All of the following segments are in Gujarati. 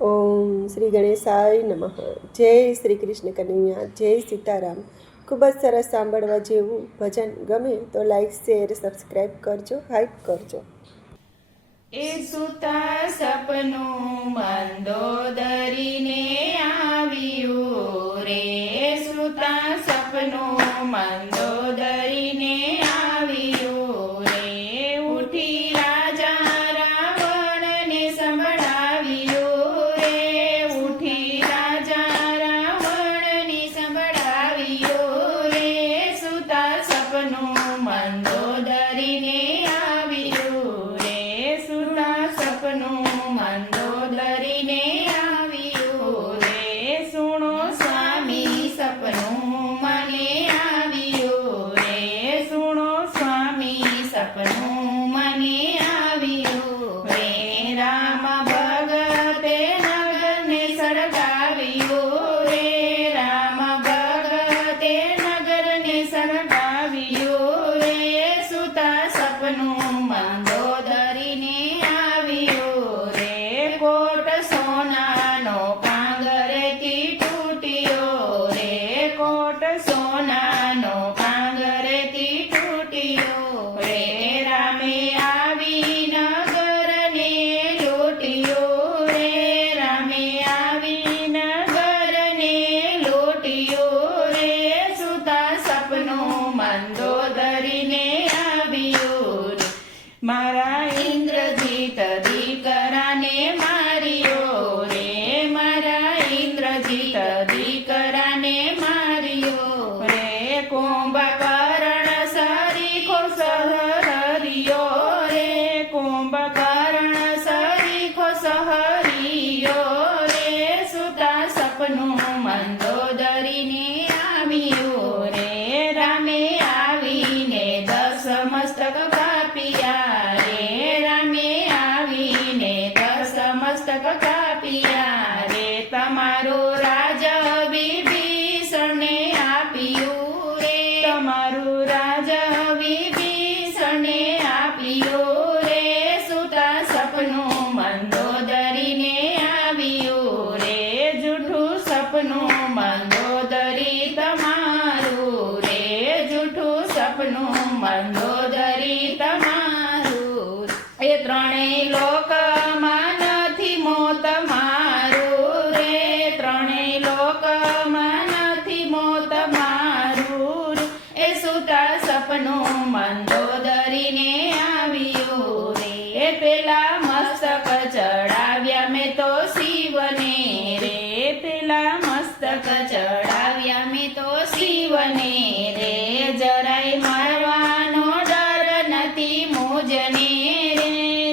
ઓમ શ્રી ગણેશાય નમઃ. જય શ્રી કૃષ્ણ કનૈયા, જય સીતારામ. ખૂબ જ સરસ સાંભળવા જેવું ભજન ગમે તો લાઈક, શેર, સબસ્ક્રાઈબ કરજો, હાઈપ કરજો. એ સુતા સપનું મંદોદરીને આવ્યું રે, સુતા સપનું મંદોદરીને આવ્યું રે, ઉઠી રાજા રાવણને સંભળાવ્યું રે, ઉઠી રાજા રાવણને સંભળાવ્યું રે, સુતા સપનું મંદોદરીને આવ્યું રે, સુતા સપનું મંદોદરીને આવ્યું રે, સુણો સ્વામી સપનું મને આવ્યું રે, સુણો સ્વામી સપનું મને આવ્યું રે, રામ ભગતે નગરને સળગાવ્યું રે, રામ ભગતે નગરને સળગાવ્યું રે, સુતા સપનું મંદોદરીને આવ્યું રે, કોટ સોનાનો કાંગરેથી તૂટ્યો રે, કોટ સોનાનો કાંગરેથી તૂટ્યો રે, રામે આવી નગરને લૂંટ્યો રે, રામે આવી નગરને લૂંટ્યો રે, સુતા સપનું મંદોદરીને આવ્યું રે, મારા ઇન્દ્રજીત દીકરાને માર્યો રે, મારા ઇન્દ્રજીત દીકરાને માર્યો રે, કુંભકર્ણ સરીખો સહર્યો રે, કુંભકર્ણ સરીખો સહર્યો રે, સુતા સપનું મંદોદરીને આવ્યું રે, રામે આવીને 10 મસ્તક કાપ્યા રે, રામે આવીને 10 મસ્તક કાપ્યા રે, તમારું રાજ વિભીષણને આપ્યું રે, તમારું રાજ વિભીષણને આપ્યું રે, સુતા સપનું મંદોદરીને આવ્યું રે, જૂઠું સપનું મંદોદરી તમારું રે, જૂઠું સપનું મંદોદરી તમારું, એ ત્રણેય લોકમાં નથી મોત મારું રે, ત્રણેય લોકમાં નથી મોત મારું રે, એ સુતા સપનું મંદોદરીને આવ્યું રે, પેલા મસ્તક ચડાવ્યા મેં તો શિવને રે, પેલા મસ્તક ચડાવ્યા મેં તો શિવને રે, જરાય મરવાનો ડર નથી મુજને રે,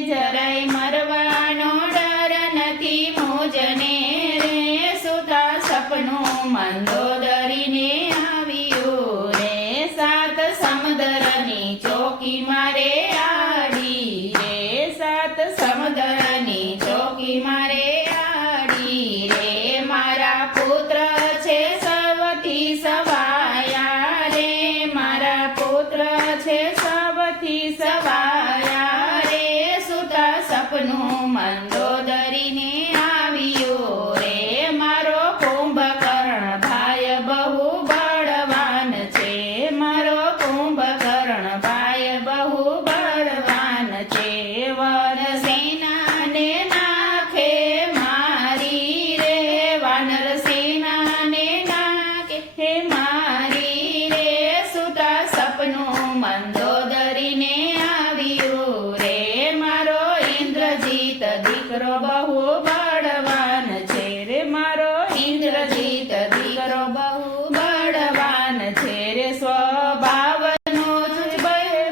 જરાય મરવાનો ડર નથી મુજને રે, સુતા સપનું મંદોદરીને આવ્યું રે, 7 સમુદ્રની ચોકી મારે આડી રે, 7 સમુદ્રની ચોકી મારે આડી રે, મારા પુત્ર છે સૌથી સવાયા રે, મારા પુત્ર છે સૌથી સવાયા રે, સુતા સપનું મંદોદરીને આવ્યું રે, મારો કુંભકર્ણ ભાઈ બહુ બળવાન છે, મારો કુંભકર્ણ ભાઈ બહુ બળવાન છે, વન સેનાને નાખે મારી રે, વાનર સેનાને નાખે મારી રે, સુતા સપનું મંદોદરીને આવ્યું રે, મારો ઇન્દ્રજીત દીકરો બહુ બળવાન છે રે, મારો ઇન્દ્રજીત દીકરો બહુ બળવાન છે રે, સ્વભાવનો છે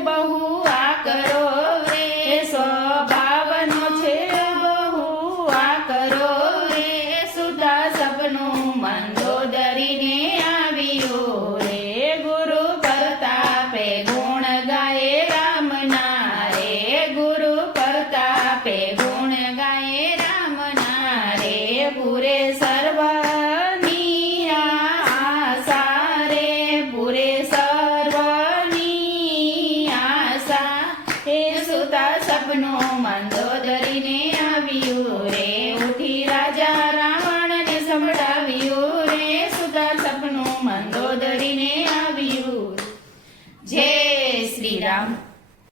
બહુ આકરો રે, સ્વભાવનો છે બહુ આકરો રે, સુતા સપનું મંદોદરીને આવ્યું રે, ગુરુ પ્રતાપે ગુણ ગાય રામના રે, ગુરુ પ્રતાપે ગુણ ગાય રામના રે, પૂરે સર્વની આશા રે, પૂરે સર્વની આશા, હે સુતા સપનું મંદોદરીને આવ્યું રે, ઉઠી રાજા રામ